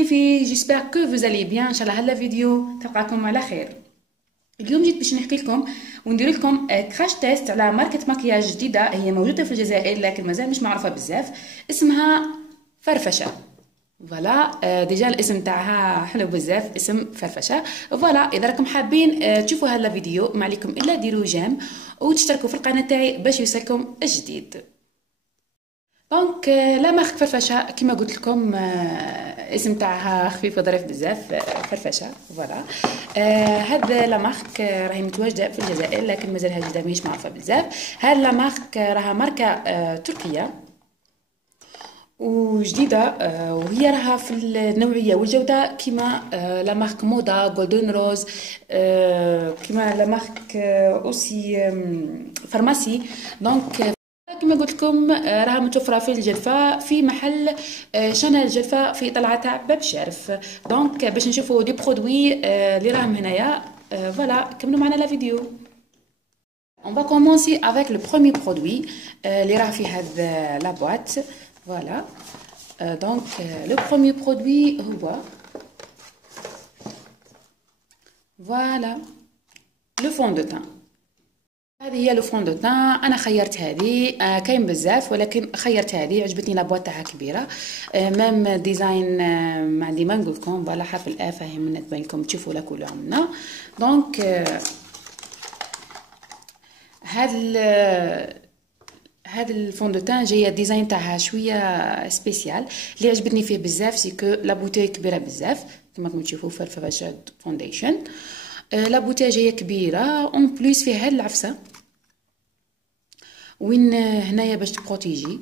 les filles, j'espère que vous allez bien. ان شاء الله هلا فيديو تلقاكم على خير. اليوم جيت باش نحكي لكم وندير لكم كراش تيست على ماركه مكياج جديده، هي موجوده في الجزائر لكن مازال مش معروفه بزاف، اسمها فرفشه. فوالا ديجا الاسم تاعها حلو بزاف، اسم فرفشه. فوالا اذا راكم حابين تشوفوا هذا الفيديو ما عليكم الا ديروا جيم وتشتركوا في القناه تاعي باش يوصلكم الجديد. دونك لا مارك فرفشه كما قلت لكم، اسم تاعها خفيف وظريف بزاف، فرفشه. فوالا هاد لا مارك راهي متواجده في الجزائر لكن مازالها جديده ماهيش معروفه بزاف. هاد لا مارك راها ماركه تركيه وجديده، وهي راها في النوعيه والجوده كيما لا مارك مودا جولدن روز، كيما لا مارك اوسي فارماسي. دونك كما قلت لكم راها متوفره في الجلفه في محل شانيل الجلفه في طلعه تاع باب شارف. دونك باش نشوفوا دي برودوي اللي راهم هنايا. فوالا كملوا معنا لا فيديو. On va commencer avec le premier produit اللي راه في هذا لا بواط. Voilà. Donc le premier produit هو voilà le fond de teint. هذه هي لو فون دو تان. انا خيرت هذه، كاين بزاف ولكن خيرت هذه، عجبتني لابواط تاعها كبيره، ميم ديزاين ما عندي ما نقول لكم. فوالا حرف الاف فاهي من تبين لكم تشوفوا لا كولور منا. دونك هذا الفون دو تان جايه الديزاين تاعها شويه سبيسيال. اللي عجبتني فيه بزاف سي كو لا بوتي كبيره بزاف كما راكم تشوفوا في فرفشه فونديشن. لا بوتي جايه كبيره اون بليس فيها هاد العفسه وين هنايا باش تبروتيجي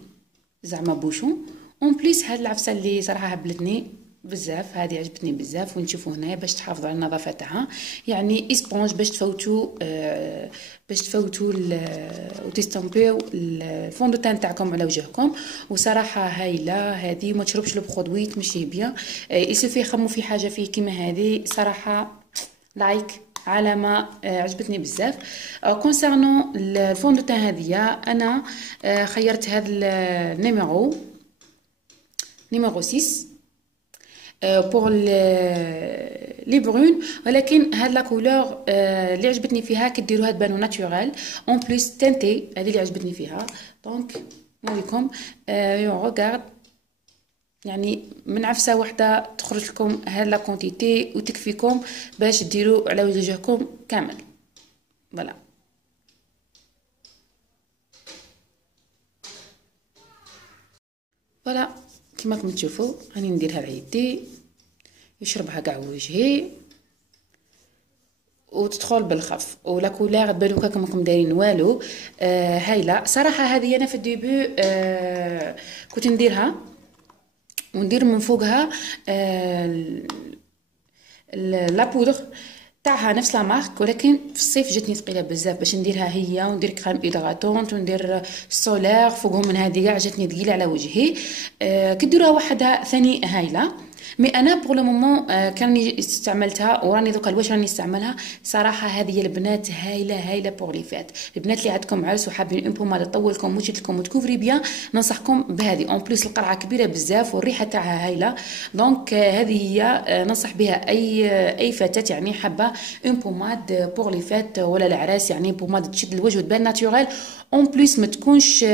زعما بوشون. اون بليس هاد العفسه اللي صراحه هبلتني بزاف، هذه عجبتني بزاف. ونشوفوا هنايا باش تحافظوا على النظافه تاعها، يعني اسبونج باش تفوتوا وتستمبيو الفون دو تان تاعكم على وجهكم. وصراحه هايله هذه، ما تشربش لو برودوي تمشي بيان. يسوفي يخموا في حاجه فيه كيما هذه، صراحه لايك علامه عجبتني بزاف. كونسيرنون الفون دو تان هذه انا خيرت هذا النيميرو 6 بور لي برون، ولكن هاد لا كولور اللي عجبتني فيها كديروها تبانو ناتوريل اون بليس تنتي، هذه اللي عجبتني فيها. دونك نوريكم ريغارد، يعني من عفسه واحده تخرج لكم هاد لا كونتيتي وتكفيكم باش ديروا على وجهكم كامل. فوالا فوالا كما راكم تشوفوا راني نديرها على يدي يشربها كاع وجهي وتدخل بالخف ولا كولير تبانو كما راكم دايرين والو. هايله صراحه. هذه انا في الديبي كنت نديرها وندير من فوقها لا بودر تاعها نفس لا مارك، ولكن في الصيف جاتني ثقيله بزاف باش نديرها هي وندير كريم هيدراتونت وندير سولير فوقهم. من هذه كاع جاتني ثقيله على وجهي. كديروها وحدها ثاني هايله. مي انا بور لو مومون كاني استعملتها وراني دوكا واش راني نستعملها. صراحه هذه البنات هايله بور لي فات. البنات اللي عندكم عرس وحابين اون بوماد تطول لكم وتشد لكم وتكوفري بيان، ننصحكم بهذه. اون بليس القرعه كبيره بزاف والريحه تاعها هايله. دونك هذه هي ننصح بها اي فتاه يعني حابه اون بوماد بور لي فات ولا العراس، يعني بوماد تشد الوجه وتبان ناتوريل اون بليس ما تكونش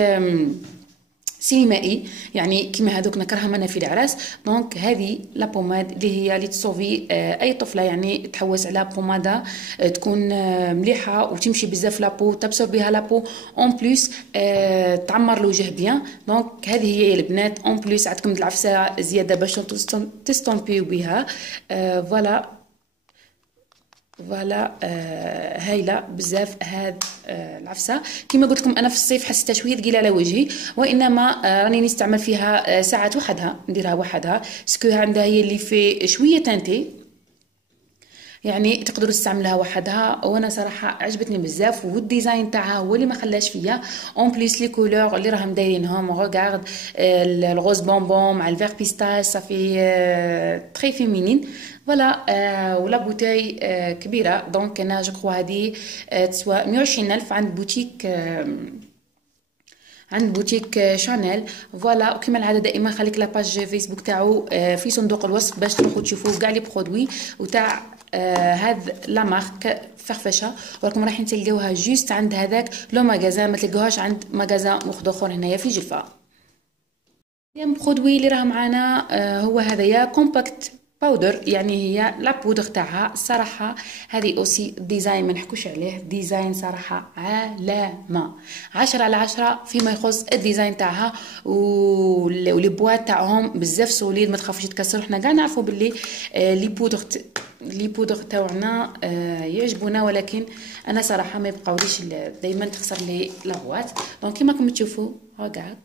سينمائي يعني كيما هذوك نكرهها منا في العراس. دونك هذه لا بوماد اللي هي اللي تصوفي اي طفله يعني تحوس على بوماده تكون مليحه وتمشي بزاف لابو تبصر بها لابو اون بليس تعمر الوجه بيان. دونك هذه هي البنات. اون بليس عندكم العفسه زياده باش تستمبيو بها. فوالا هايله بزاف هاد العفسه. كما قلت لكم انا في الصيف حسيتها شويه ثقيله على وجهي، وانما راني نستعمل فيها ساعات وحدها، نديرها وحدها سكو عندها هي اللي في شويه تانتي، يعني تقدروا تستعملها وحدها. وانا صراحه عجبتني بزاف والديزاين تاعها هو اللي ما خلاش فيا. اون بليس لي كولور اللي راهم دايرينهم غارد الغوز بونبون مع الفير بيستاش صافي تري فيمينين. فوالا ولا بوتاي كبيره. دونك انا جو كخوا هذه تسوى 120 الف عند بوتيك عند بوتيك شانيل. فوالا، وكما العاده دائما خليك لاباج فيسبوك تاعو في صندوق الوصف باش تروحوا تشوفوا كاع لي برودوي وتاع هذا لا مارك فرفشه، وراكم رايحين تلقاوها جوست عند هذاك لو ماغازان، ما تلقاوهاش عند ماغازان اخر هنايا في جلفه. اليوم برودوي اللي راه معانا هو هذايا كومباكت باودر، يعني هي لا بودر تاعها. الصراحه هذه اوسي ديزاين ما نحكوش عليه، ديزاين صراحه علامه 10/10 فيما يخص الديزاين تاعها، ولي بوات تاعهم بزاف سوليد ما تخافوش يتكسروا. حنا كاع نعرفوا باللي لي بودر تاعنا يعجبونا، ولكن انا صراحه ما يبقاوليش دائما تخسر لي لا بوات. دونك كيما راكم تشوفوا ريغارد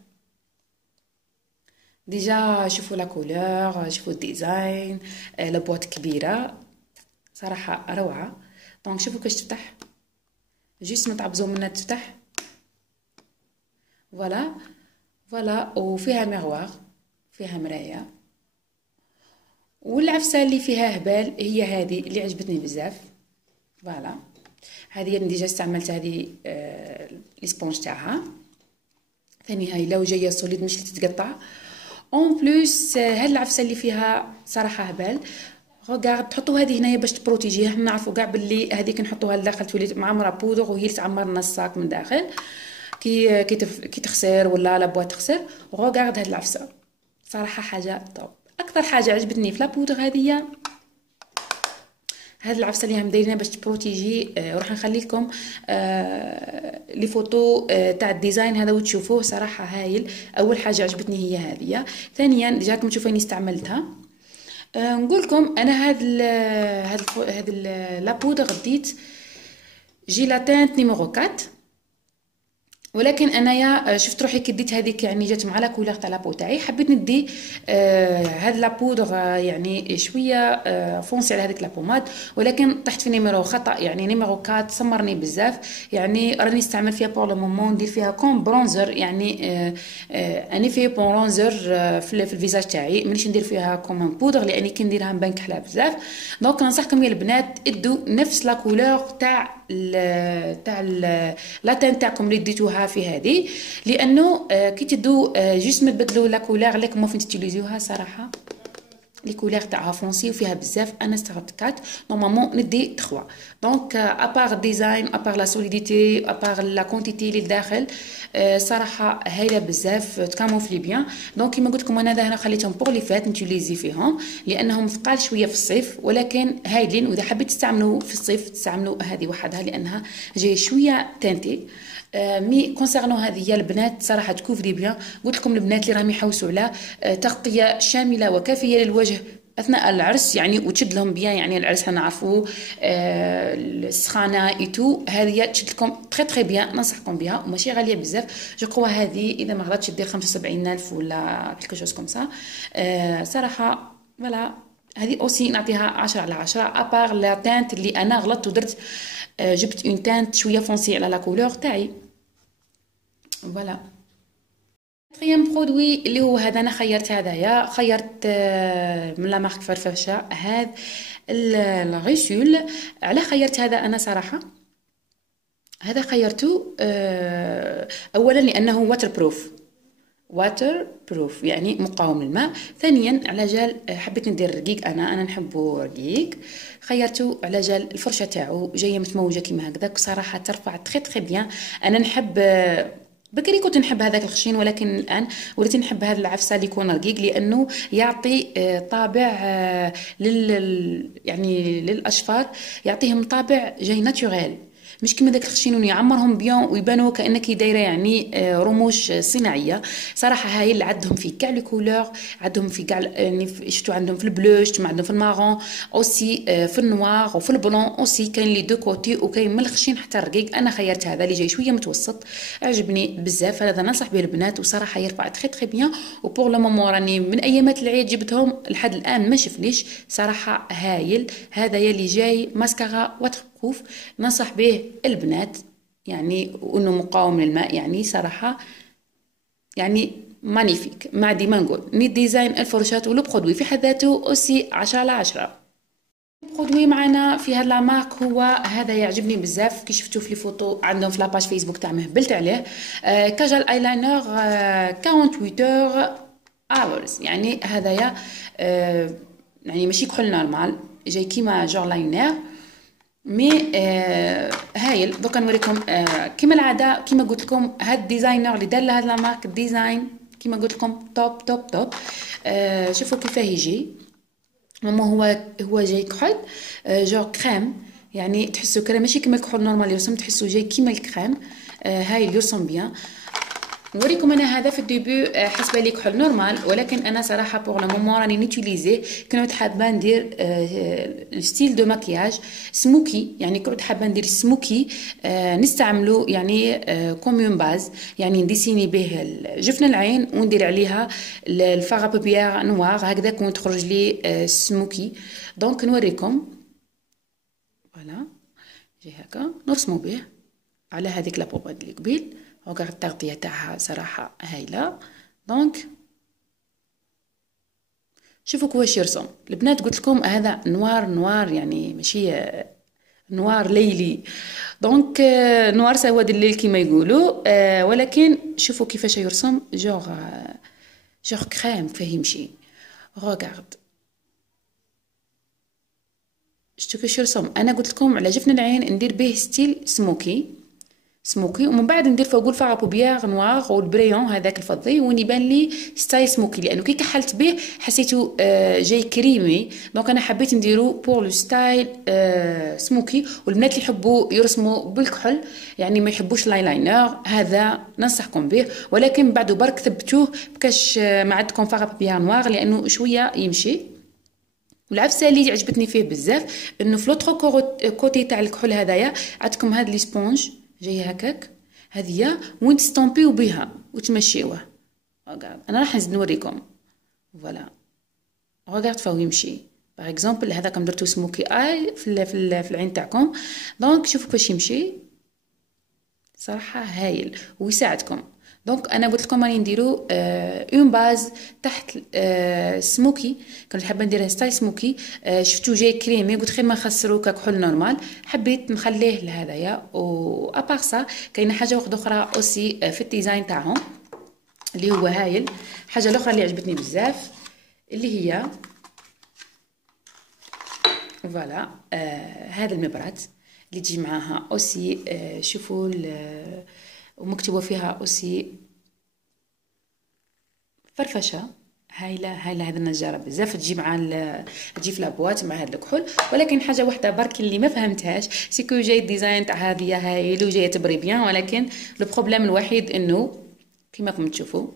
ديجا، شوفوا لا كولور، شوفوا الديزاين، لا بواط كبيره صراحه روعه. دونك شوفوا كيفاش تفتح، جوست نتعبزو منها تفتح. فوالا فوالا، وفيها ميغوار، فيها مرايه، والعفسه اللي فيها هبال هي هذه اللي عجبتني بزاف. فوالا، هذه انا ديجا استعملت هذه الاسبونج تاعها. ثاني هاي لو جايه سوليد مش تتقطع. اون بلوس هاد العفسه اللي فيها صراحه هبال. غارد تحطوا هذه هنايا باش تبروتيجيها. حنا نعرفوا كاع باللي هذيك نحطوها لداخل تولي معمره بودر وهي تعمر لنا الصاك من داخل كي تخسر ولا لا بوا تخسر. غارد هاد العفسه صراحه حاجه طوب. اكثر حاجه عجبتني في لا بودر هذه هاد العفسه اللي هم دايرينها باش تبروتيجي. وراح نخلي لكم لي فوتو تاع الديزاين هذا وتشوفوه صراحه هايل. اول حاجه عجبتني هي هذه. ثانيا ديجا راكم تشوفوني استعملتها. نقول لكم انا هاد لا بودر ديت جيلاتين نيميرو 4، ولكن انايا شفت روحي كي ديت هذيك يعني جات مع لا كولور تاع لابو تاعي، حبيت ندي هاد لا بودر يعني شويه فونسي على هذيك لا بوماد، ولكن طحت في نيميرو خطا. يعني نيميرو 4 سمرني بزاف، يعني راني نستعمل فيها بور لو مومون ندير فيها كوم برونزر، يعني اني في برونزر في الفيزاج تاعي، مانيش ندير فيها كوم بودر لاني كي نديرها نبان كحله بزاف. دونك ننصحكم يا البنات ادوا نفس لا كولور تاع لا تين تاعكم اللي ديتوها في هذه، لانه كي تدو جوست ما تبدلوا لا كولور لكم فين تيليزيوها. صراحه لي كولور تاعها فونسي وفيها بزاف. انا استغربت 4 نورمالمون ندي 3. دونك ابار ديزاين، ابار لا سوليديتي، ابار لا كونتيتي اللي داخل، صراحه هايله بزاف، تكاموفلي بيان. دونك كيما قلت لكم انا خليتهم بور لي فات نتيليزي فيهم لانهم ثقال شويه في الصيف، ولكن هايلين. واذا حبيت تستعملوا في الصيف تستعملوا هذه وحدها لانها جايه شويه تانتي. مي كونسيرنو هذه يا البنات صراحه تكوفري بيان. قلت لكم البنات اللي راهم يحوسوا على تغطيه شامله وكافيه للوجه اثناء العرس، يعني وتشد لهم بيان. يعني العرس نعرفوا السخانه ايتو، هذه تشد لكم تري تري بيان، ننصحكم بها وماشي غاليه بزاف. جو كوا هذه اذا ما غلطتش دير 75,000 ولا كلكو شوز كوم سا. صراحه فوالا هذه اوسي نعطيها 10/10. ابار لا تانت اللي انا غلطت ودرت جبت اون تانت شويه فونسي على لا كولور تاعي. فوالا ثريام برودوي اللي هو هذا، انا خيرت هذايا، خيرت من لا مارك فرفشه هذا الغيسول. على خيرت هذا انا صراحه، هذا خيرته اولا لانه واتر بروف يعني مقاوم للماء. ثانيا على جال حبيت ندير رقيق، انا نحبه رقيق، خيرته على جال الفرشه تاعو جايه متموجه كيما هكذاك. صراحه ترفع تري تري بيان. انا نحب بكري كنت نحب هذاك الخشين، ولكن الان وليت نحب هذا العفسه اللي يكون رقيق لانه يعطي طابع يعني للاشفار، يعطيهم طابع جاي ناتوريل، مش كيما داك الخشينون يعمرهم بيان ويبانوا كانك دايره يعني رموش صناعيه. صراحه هاي اللي عندهم في كاع لي كولور، عندهم في كاع يعني شفتوا عندهم في البلو، شفتوا عندهم في المارون اوسي، في النوار وفي البلون اوسي، كاين لي دو كوتي وكاين من الخشين حتى الرقيق. انا خيرت هذا اللي جاي شويه متوسط، عجبني بزاف. هذا ننصح به البنات وصراحه يرفع تري تري بيان. وبور لو مومون راني من ايامات العيد جبتهم لحد الان ما شفنيش. صراحه هايل. هذا يلي جاي ماسكارا واتر بروف، ننصح به البنات يعني، وانه مقاوم للماء يعني صراحه يعني مانيفيك. ما ديما نقول ني ديزاين الفرشات ولو برودوي في حد ذاته اوسي 10/10. برودوي معنا في هاد لا مارك هو هذا يعجبني بزاف، كي شفتو في لي فوتو عندهم في لاباج فيسبوك تاع مهبلت عليه. كاجال ايلاينر 48 اورز، يعني هذايا يعني ماشي كحول نورمال، جاي كيما جور لاينر مي هايل. دوكا نوريكم كيما العاده، كيما قلت لكم هاد الديزاينر اللي دار هاد لا مارك ديزاين كيما قلت لكم توب توب توب. شوفوا كيفاه يجي. هو جاي كحل جور كريم، يعني تحسوا كريم ماشي كيما الكحول نورمال يرسم، تحسوا جاي كيما الكريم. هاي اللي يرسم بيان. نوريكم انا هذا في الديبي حسبه لي كحول نورمال، ولكن انا صراحه بوغ لو مومون راني نيتيليزي. كنت حابه ندير الستيل دو ماكياج سموكي، يعني كنت حابه ندير سموكي نستعملو يعني كوم باز، يعني نديسيني به جفن العين وندير عليها الفاغ بوبيير نوار هكذا كون تخرج لي سموكي. دونك نوريكم فوالا جي هكا نرسمو به على هذيك لا بوباد اللي قبيل. وقع التغطية تاعها صراحة هايلة. دونك شوفوا كواش يرسم البنات، قلت لكم هذا نوار يعني ماشي نوار ليلي، دونك نوار سواد الليل كما يقولوا. ولكن شوفوا كيفاش يرسم جوغ كريم فهمشي. روغارد شتو كيفاش يرسم. انا قلت لكم على جفن العين ندير به ستيل سموكي ومن بعد ندير فوقو الفاغ بوبيير نوار والبريون هذاك الفضي وين يبان لي ستايل سموكي، لانه كي كحلت به حسيته جاي كريمي. دونك انا حبيت نديرو بور لو ستايل سموكي. والبنات اللي يحبوا يرسموا بالكحل يعني ما يحبوش لايلاينر، هذا ننصحكم به. ولكن بعد برك ثبتوه بكاش ما عندكم فاغ بوبيير نوار لانه شويه يمشي. والعفسه اللي عجبتني فيه بزاف انه في لوطخ كوتي تاع الكحول هذايا عندكم هاد لي سبونج جاي هكاك، هذيا وين تستومبيو بها وتمشيوه. انا راح نزيد نوريكم فوالا. روغارد فاو يمشي باغ اكزومبل هذا كم درتو سموكي اي في العين تاعكم. دونك شوفوا كيفاش يمشي صراحه هايل ويساعدكم. دونك انا قلت لكم راني نديرو اون باز تحت سموكي، كنت حابه نديرها ستايل سموكي. شفتو جاي كريمي قلت خير ما نخسرو ككحول نورمال، حبيت نخليه لهذايا. و ابار سا كاينه حاجه واحده اخرى اوسي في الديزاين تاعهم اللي هو هايل. حاجه الاخرى اللي عجبتني بزاف اللي هي فوالا هذا المبرات اللي تجي معاها اوسي. شوفوا ومكتوبه فيها اوسي فرفشه هايله. هذا النجاره بزاف تجي مع تجي في لابواط مع هذا الكحول. ولكن حاجه واحده برك اللي ما فهمتهاش سيكو جاي الديزاين تاع هذه هايل وجايه تبري بيان، ولكن لو بروبليم الوحيد انه كما راكم تشوفوا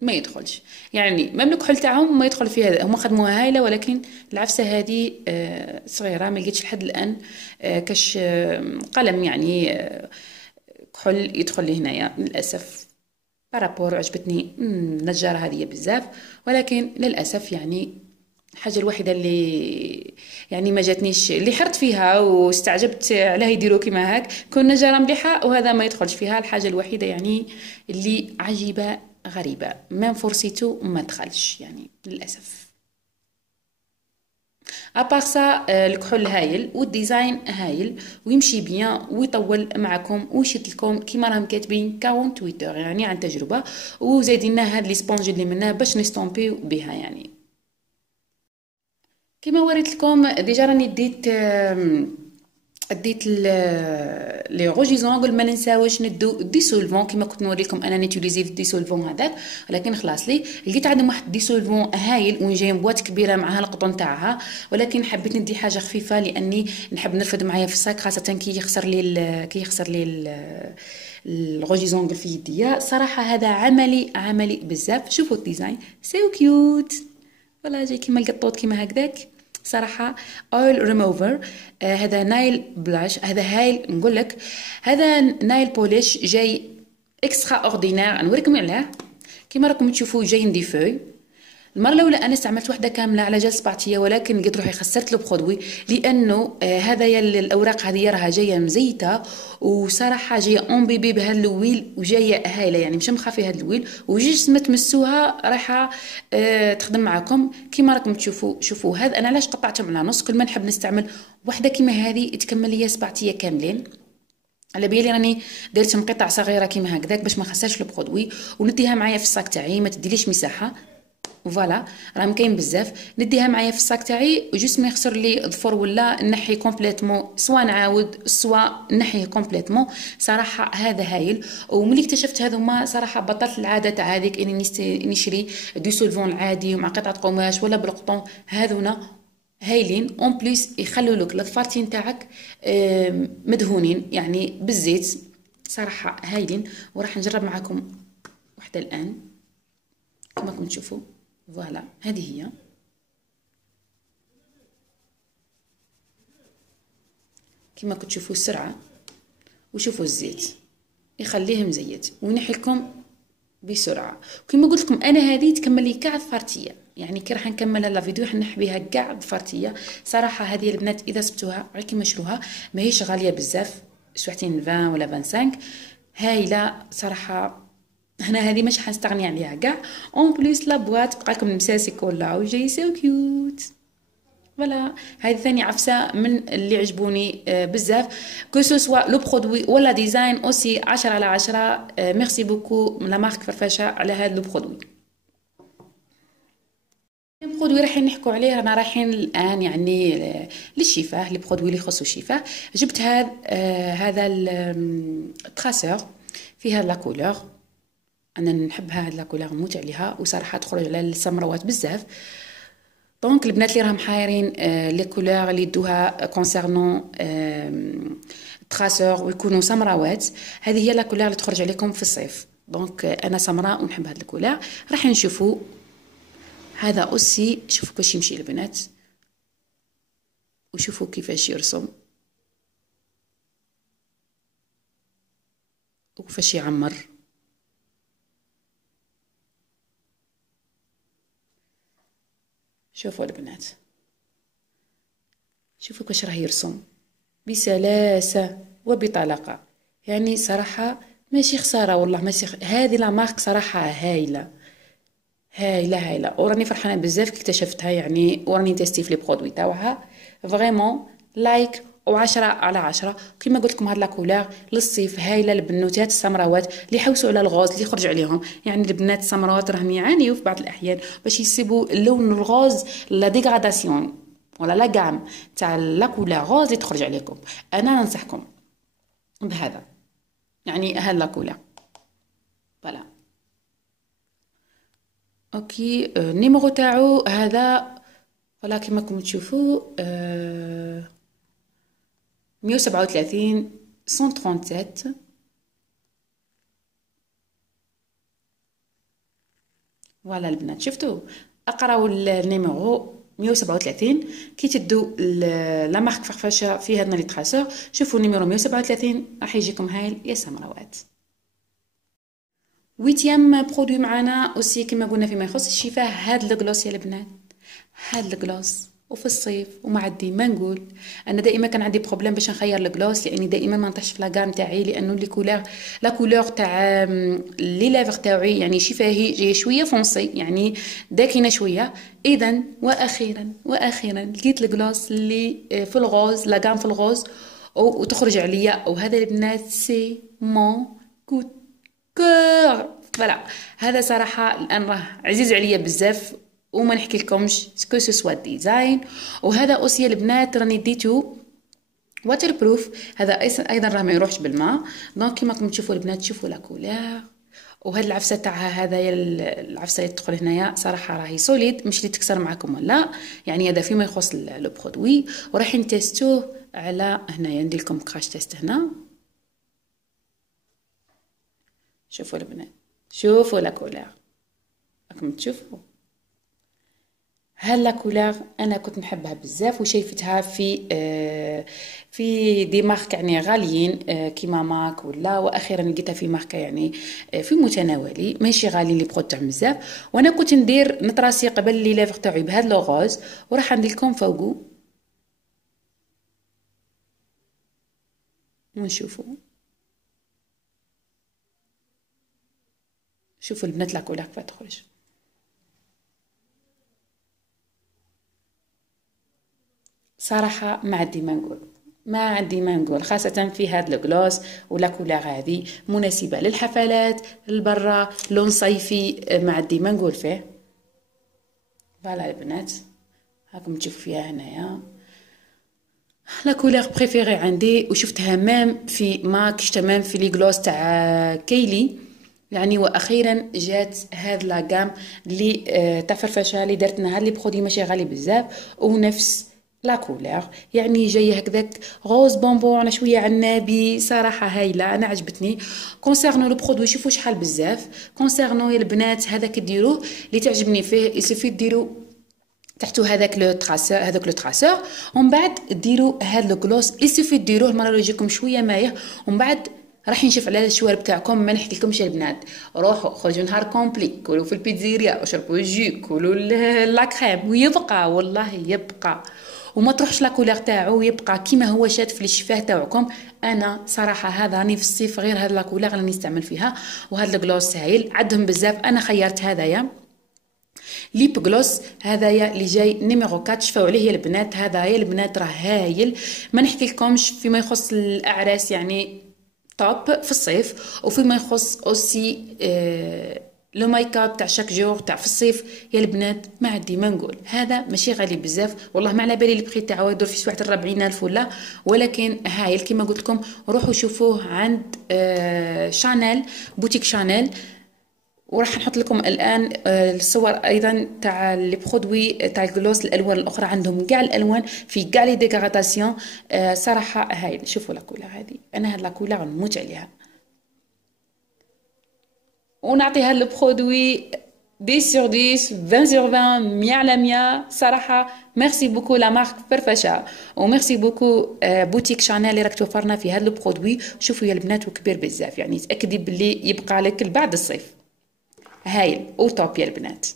ما يدخلش، يعني ميم الكحول تاعهم ما يدخل فيها. هما خدموها هايله ولكن العفسه هذه صغيره ما لقيتش لحد الان كاش قلم يعني كحول يدخل لهنايا للاسف. بارابور عجبتني النجاره هذه بزاف، ولكن للاسف يعني الحاجه الوحيده اللي يعني ما جاتنيش اللي حرت فيها واستعجبت علاه يديروا كيما هاك كون نجاره مليحه وهذا ما يدخلش فيها. الحاجه الوحيده يعني اللي عجيبه غريبه ميم فرصيتو ما دخلش يعني للاسف. ابار سا الكحول هايل والديزاين هايل ويمشي بيان ويطول معكم ويشد لكم كيما راهم كاتبين 48 يعني عن تجربه. وزايدين هاد لي سبونج اللي منه باش نستومبيو بها. يعني كما وريت لكم ديجا راني ديت لي روجيزون قبل ما ننساوش ندو ديسولفون كما كنت نوريكم انا نيتيليزي في الديسولفون هذاك. ولكن خلاص لقيت عندهم واحد ديسولفون هايل وين جاي بواط كبيره معها القطن تاعها، ولكن حبيت ندي حاجه خفيفه لاني نحب نرفد معايا في الصاك خاصه كي يخسر لي الروجيزون في يديا. صراحه هذا عملي بزاف. شوفوا الديزاين سو كيوت والله جاي كيما القطوط كيما هكذاك صراحه. اويل ريموفر هذا نايل بلاش هذا هايل. نقول لك هذا نايل بوليش جاي اكسترا اوردينير. نوريكم عليه كيما راكم تشوفوا جاي ندي فوي المره الاولى انا استعملت وحده كامله على جال سباتيه، ولكن لقيت روحي خسرت لو برودوي، لانه هذايا الاوراق هذه راها جايه مزيته، وصراحه جايه اون بيبي بهذا الويل، وجايه هايله يعني مش مخافي هذا الويل، وجيش ما تمسوها رايحه تخدم معكم كيما راكم تشوفوا. شوفوا هذا انا علاش قطعتهم على نص، كل ما نحب نستعمل وحده كيما هذه تكمل لي سباتيه كاملين. على بالي راني درتهم قطع صغيره كيما هكذاك باش ما خسرش البرودوي، ونديها معايا في الصاك تاعي، ما تديليش مساحه. فوالا راهم كاين بزاف، نديها معايا في الصاك تاعي وجوست ما يخسر لي ظفر ولا نحي كومبليتمون، سوا نعاود سوا نحيه كومبليتمون. صراحه هذا هايل. وملي اكتشفت هذوما صراحه بطلت العاده تاع هذيك اني نشري دو سولفون العادي مع قطعه قماش ولا بالقطن. هذونا هايلين اون بليس، يخلوا لك الظفارتين تاعك مدهونين يعني بالزيت. صراحه هايلين. وراح نجرب معكم وحده الان كما راكم تشوفوا. فوالا هذه هي. كما كنتوا تشوفوا السرعه، وشوفوا الزيت يخليه مزيت وينحي لكم بسرعه. كما قلت لكم انا هذه تكمل لي كاع ظفارتيه، يعني كي راح نكمل لا فيديو حنحي بها كاع ظفارتيه. صراحه هذه البنات اذا سبتوها غير كيما شروها، ماهيش غاليه بزاف، سوحتين 20 ولا 25. هايله صراحه. هنا هذه مش حنستغني عليها كاع. اون بليس لا بواط بقاكم مساسي كلها وجاي سو كيوت. فوالا هذه ثاني عفسه من اللي عجبوني بزاف، كو سو سوا لو برودوي ولا ديزاين اوسي 10 على 10. ميرسي بوكو لا مارك فرفشه على هذا لو برودوي. البرودوي رايحين نحكوا عليه، رانا رايحين الان يعني للشفاه، لي برودوي اللي يخصوا الشفاه. جبت هذا التراسور فيها لا كولور، انا نحبها هاد لا كولور نموت عليها، وصراحه تخرج على السمراوات بزاف. دونك البنات اللي راهم حايرين لي كولور اللي يدوها كونسيرنون تراسور ويكونوا سمراوات، هذه هي لا كولور اللي تخرج عليكم في الصيف. دونك انا سمراء ونحب هاد الكولور. راح نشوفوا هذا اوسي، شوفوا كيفاش يمشي البنات، وشوفوا كيفاش يرسم وكيفاش يعمر. شوفوا البنات، شوفوا كيفاش راه يرسم بسلاسه وبطلاقه. يعني صراحه ماشي خساره والله، ماشي هذه لا مارك صراحه هايله هايله هايله. وراني فرحانه بزاف كي اكتشفتها يعني، وراني تيستي في لي برودوي تاعها فريمون لايك و10 على 10. كما قلت لكم هاد لا كولور للصيف هايله. البنوتات السمراوات اللي يحوسوا على الغوز اللي يخرج عليهم، يعني البنات السمراوات راهم يعانيوا في بعض الاحيان باش يسيبوا اللون الغوز لا ديغراداسيون ولا لا غام تاع لا كولور غوز اللي تخرج عليكم. انا ننصحكم بهذا، يعني هاد لا كولور. فوالا اوكي. النيميرو تاعو هذا فوالا كيما راكم تشوفوا 137 137. فوالا البنات شفتوا، اقراو النيميرو 137 كي تدو لا مارك فرفشه في هذا لي تراسور. شوفوا النيميرو 137 راح يجيكم هايل يا سمراوات. ويتيام برودوي معنا اوسي كما قلنا فيما يخص الشفاه، هاد الجلوس يا البنات، هاد الجلوس. وفي الصيف ومع الدين ما نقول، انا دائما كان عندي بروبليم باش نخير الجلوس، لاني دائما ما نطيحش في لاغام تاعي، لانه لي كولور لا كولور تاع لي لافغ تاعي يعني شفاهي جايه شويه فونسي، يعني داكنه شويه. اذا واخيرا لقيت الجلوس اللي في الغوز، لاغام في الغوز وتخرج عليا. وهذا البنات سي مون كوت كور. فوالا هذا صراحه الان راه عزيز عليا بزاف، وما نحكي لكمش سكو سو سوا ديزاين. وهذا اوسي البنات راني ديتو واتر بروف، هذا ايضا راه ما يروحش بالماء. دونك كيما راكم تشوفوا البنات، شوفوا لا كولور. وهاد العفسه تاعها هذايا العفسه اللي تدخل هنايا صراحه راهي سوليد، مش اللي تكسر معكم ولا يعني. هذا فيما يخص لو برودوي، وراح نتيستوه على هنايا. ندير لكم كراش تيست هنا. شوفوا البنات، شوفوا لا كولور راكم تشوفوا. هلا كولور انا كنت نحبها بزاف وشايفتها في دي مارك يعني غاليين، كيما ماك ولا، واخيرا لقيتها في ماركه يعني في متناولي، ماشي غاليين لي برود تاعهم بزاف. وانا كنت ندير نطراسي قبل لي ليفغ تاعي بهاد لو غوز، وراح ندير لكم فوقو ونشوفوا. شوفوا البنات لا كولور كيف تخرج. صراحة ما عندي ما نقول خاصة في هاد الجلوس ولا كولار هذه مناسبة للحفلات لبرا، لون صيفي، ما عندي ما نقول فيه. فوالا البنات هاكم تشوفوا فيها هنايا لا كولور بريفيري عندي، وشفتها مام في ماك، شفتها مام في لي جلوس تاع كيلي يعني. واخيرا جات هاد لا غام اللي تاع فرفشه اللي درتنا، هاد لي برودوي ماشي غالي بزاف ونفس لا كولور يعني، جايه هكذاك غوز بونبون شويه عنابي، صراحه هايله انا عجبتني. كونسيرنو لو برودوي شوفوا شحال بزاف. كونسيرنو يا البنات هذاك ديروه اللي تعجبني فيه يسوفي ديروا تحتو هذاك لو تراسور، ومن بعد ديروا هاد لو كلوس يسوفي ديروه المره يجيكم شويه مايه، ومن بعد راح ينشف على الشوارب تاعكم. ما نحكي لكمش البنات، روحوا خرجوا نهار كومبلي، كلوا في البيتزيريا وشربوا الجو، كلوا لا كريم، ويبقى والله يبقى، وما تروحش لا كولور تاعو، يبقى كيما هو شاد في الشفاه تاعكم. انا صراحه هذا راني في الصيف غير هاد لا كولور راني نستعمل فيها، وهاد الكلوس هايل عندهم بزاف. انا خيرت هذايا ليب جلوس هذايا اللي جاي نيميرو 4، شفاو عليه يا البنات، هذايا البنات راه هايل. ما نحكي لكمش فيما يخص الاعراس يعني توب في الصيف، وفيما يخص اوسي لو مايك اب تاع شاك جور تاع في الصيف يا البنات. ما عندي ما نقول، هذا ماشي غالي بزاف والله، ما على بالي البري تاعو يدور في سواحد 40,000 ولا، ولكن هايل كيما قلت لكم. روحوا شوفوه عند شانيل، بوتيك شانيل. وراح نحط لكم الان الصور ايضا تاع لي برودوي تاع الجلوس، الالوان الاخرى عندهم كاع الالوان في كاع لي ديكوراتاسيون. صراحه هايل. شوفوا لا كولور هذه، انا هاد لا كولور نموت عليها، ونعطيها البرودوي 10 sur 10 20 sur 20 100 على 100 صراحه. ميرسي بوكو لا مارك فرفشه، وميرسي بوكو بوتيك شانيل اللي راك توفرنا في هذا البرودوي. شوفوا يا البنات وكبير بزاف يعني، تاكدي باللي يبقى لك بعد الصيف. هايل وطوب يا البنات.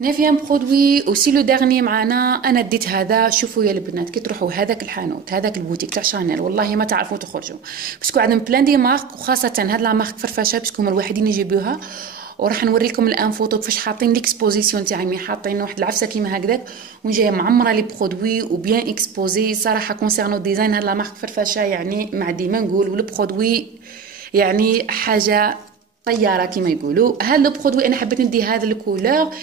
نافيام برودوي وسي لو ديرني معانا، انا ديت هذا. شوفوا يا البنات كي تروحوا هذاك الحانوت هذاك البوتيك تاع شانيل والله ما تعرفوا تخرجوا، باسكو عندهم بلان دي مارك، وخاصه هاد لا مارك فرفشه باسكو هما الوحيدين يجيبوها. وراح نوريكم الان فوتو كيفاش حاطين ليكسبوزيسيون تاعي، مي حاطين واحد العفسه كيما هكذاك، وجايه معمره لي برودوي وبيان اكسبوزي. صراحه كونسيرنو ديزاين هاد لا مارك فرفشه يعني ما عندي ما نقول، ولو برودوي يعني حاجه طياره كيما يقولوا. هاد لو برودوي انا حبيت ندي هذا الكولور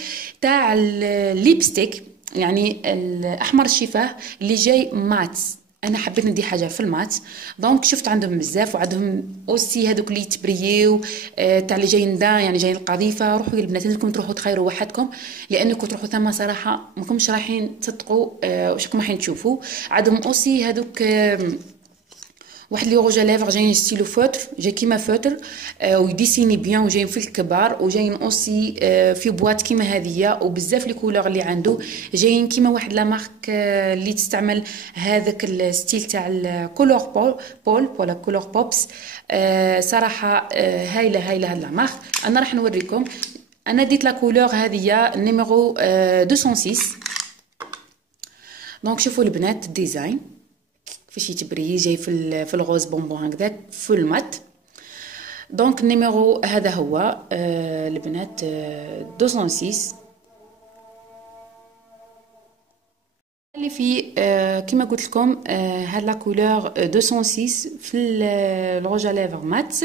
تاع الليبستيك يعني الاحمر الشفاه اللي جاي مات، انا حبيت ندي حاجه في المات. دونك شفت عندهم بزاف، وعندهم اوسي هذوك اللي تبريو تاع اللي جايين دا يعني جايين القذيفه. روحوا البنات لازمكم تروحوا تخيروا وحدكم، لانكم تروحوا ثم صراحه ماكمش رايحين تصدقوا واش راكم رايحين تشوفوا. عندهم اوسي هذوك واحد لي روج ليفر جايين ستيلو فوتر، جاي كيما فوتر ويديسيني بيان، وجايين في الكبار، وجايين اوسي في بواط كيما هذيا، وبزاف لي كولور اللي عنده جايين كيما واحد لا مارك اللي تستعمل هذاك الستيل تاع الكولور بول ولا كولور بوبس. صراحه هايله هايله هاد لا مارك. انا راح نوريكم، انا ديت لا كولور هذيا نيميرو 206. دونك شوفوا البنات الديزاين كيفاش يتبري، جاي في الغوز بونبون هكذاك في المات. دونك النيميرو هذا هو البنات 206 اللي في كما قلت لكم هاد لا كولور 206 في الروج ليفر مات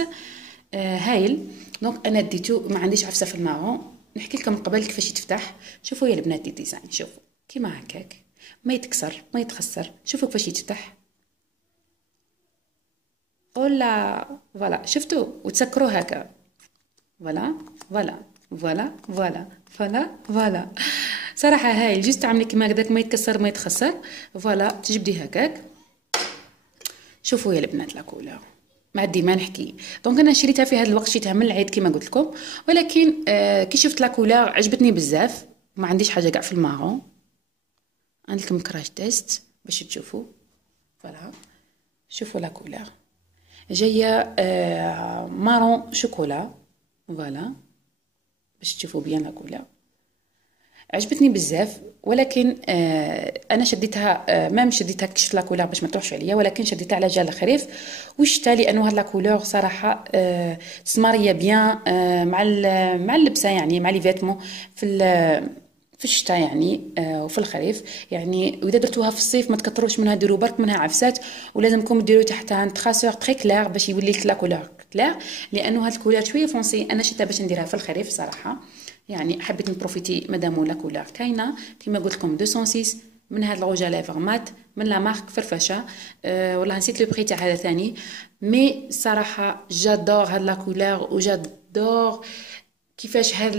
هايل. دونك انا ديتو، ما عنديش عفسه في المارون. نحكي لكم قبل كيفاش يتفتح. شوفوا يا البنات دي ديزاين، شوفوا كيما هكاك ما يتكسر ما يتخسر. شوفوا كيفاش يتفتح ولا فوالا، شفتوا وتسكروا هكا فوالا فوالا فوالا فوالا فوالا فوالا. صراحه هاي جوست تعملي كيما هكذاك ما يتكسر ما يتخسر. فوالا تجبدي هكاك. شوفوا يا البنات لا كولور ما عندي ما نحكي. دونك انا شريتها في هذا الوقت، شريتها من العيد كيما قلت لكم، ولكن كي شفت لا كولور عجبتني بزاف. ما عنديش حاجه كاع في المارون. عندكم كراش تيست باش تشوفوا. فوالا شوفوا لا كولور جايه مارون شوكولا. فوالا باش تشوفوا بيان لا كولور. عجبتني بزاف، ولكن انا شديتها مام شديتها كشف لا كولور باش ما تروحش عليا، ولكن شديتها على جال الخريف والشتا لانه هاد لا كولور صراحه سماريه بيان مع اللبسه، يعني مع لي فيتمون في الشتاء يعني وفي الخريف يعني. واذا درتوها في الصيف ما تكثروش منها، ديروا برك منها عفسات، ولازمكم ديروا تحتها ان تراسور تري كلير باش يولي لك لا كولور كلير، لانه هاد الكولور شويه فونسي. انا شتها باش نديرها في الخريف صراحه، يعني حبيت نبروفيتي مادام لا كولور كاينه. كيما قلت لكم 206 من هاد الروج لافغ مات من لا مارك فرفشه. والله نسيت لو بري تاع هذا ثاني، مي صراحه جادور هاد لا كولور وجادور كيفاش هاد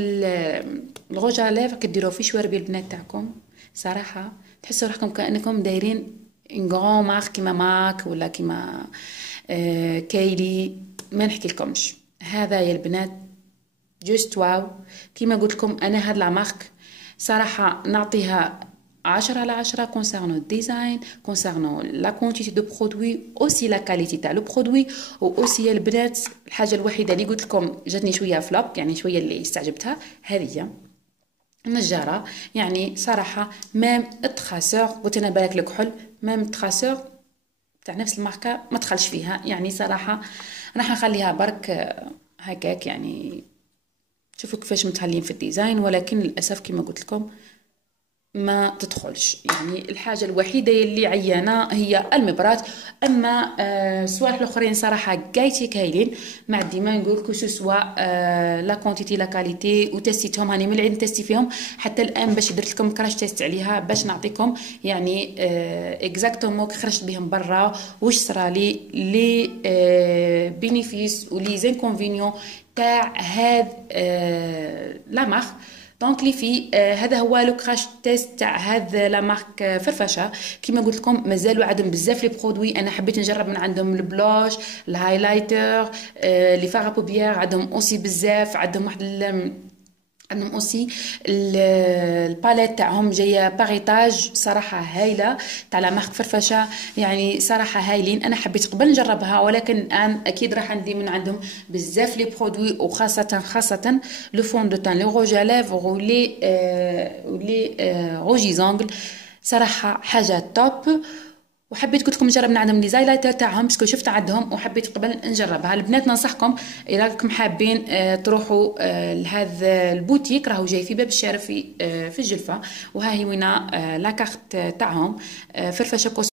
الروج لافغ كديروه في شواربي البنات تاعكم. صراحه تحسوا روحكم كانكم دايرين ان غران مارك كيما ماك ولا كيما كايلي. ما نحكي لكمش هذا يا البنات جوست واو. كيما قلت لكم انا هاد لا مارك صراحه نعطيها 10/10 كونسيرنو الديزاين، كونسيرنو لا كونتيتي دو برودوي، اوسي لا كاليتي تاع لو برودوي، و اوسي يا البنات الحاجه الوحيده اللي قلت لكم جاتني شويه فلوب، يعني شويه اللي استعجبتها هذه النجاره. يعني صراحه ميم التخاسور قلت انا بالك الكحل، ميم التخاسور تاع نفس الماركه ما تخلش فيها. يعني صراحه راح نخليها برك هكاك، يعني شوفوا كيفاش متهلين في الديزاين، ولكن للاسف كما قلت لكم ما تدخلش. يعني الحاجه الوحيده اللي عيانه هي المبرات، اما الصوالح الاخرين صراحه قايتي كايلين. مع ديما نقول كو سوا لا كونتيتي لا كاليتي، وتستيتهم هاني من العيد نتستي فيهم حتى الان باش درت لكم كراش تيست عليها باش نعطيكم يعني اكزاكتومون كي خرجت بهم برا واش صرالي لي بينيفيس ولي زانكونفينيون تاع هاد لا مارك. دونك لي في هذا هو لو كراش تيست تاع هذا لا مارك فرفشه. كيما قلت لكم مازالوا عندهم بزاف لي برودوي، انا حبيت نجرب من عندهم البلوش، الهايلايتر، لي فاغ بوبيير عندهم اوسي بزاف، عندهم واحد عندهم اوسي الباليت تاعهم جايه باغيتاج صراحه هايله تاع لا مارك فرفشه. يعني صراحه هايلين، انا حبيت قبل نجربها، ولكن الان اكيد راح ندي من عندهم بزاف لي برودوي، وخاصه لو فون دو تان لي روج لافغ ولي روجي زونغل. صراحه حاجه توب، وحبيت قلت لكم نجرب من عندهم لي زايلايتر تاعهم باسكو شفت عندهم وحبيت قبل نجربها. البنات ننصحكم اذا راكم حابين تروحوا لهذا البوتيك، راهو جاي في باب الشارع في الجلفه، وها هي وينا لا كارت تاعهم فرفشه كوس.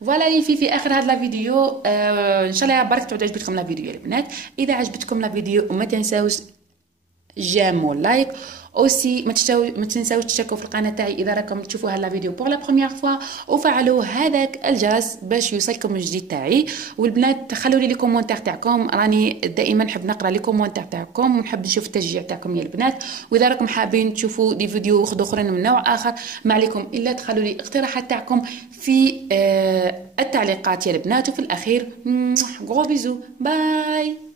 فوالا لي في اخر هذا الفيديو ان شاء الله برك تعود عجبتكم لا فيديو يا البنات. اذا عجبتكم لا فيديو وما تنساوش جيم ولايك، اوسي ما تنساوش تشتركوا في القناه تاعي اذا راكم تشوفوا هذا الفيديو بور لا بروميير فوا، وفعلوا هذاك الجرس باش يوصلكم الجديد تاعي. والبنات خلوا لي كومونتير تاعكم، راني دائما نحب نقرا لي كومونتير تاعكم ونحب نشوف التشجيع تاعكم يا البنات. واذا راكم حابين تشوفوا دي فيديو اخرين من نوع اخر، ما عليكم الا تخلوا لي اقتراحات تاعكم في التعليقات يا البنات. وفي الاخير غرو بيزو باي.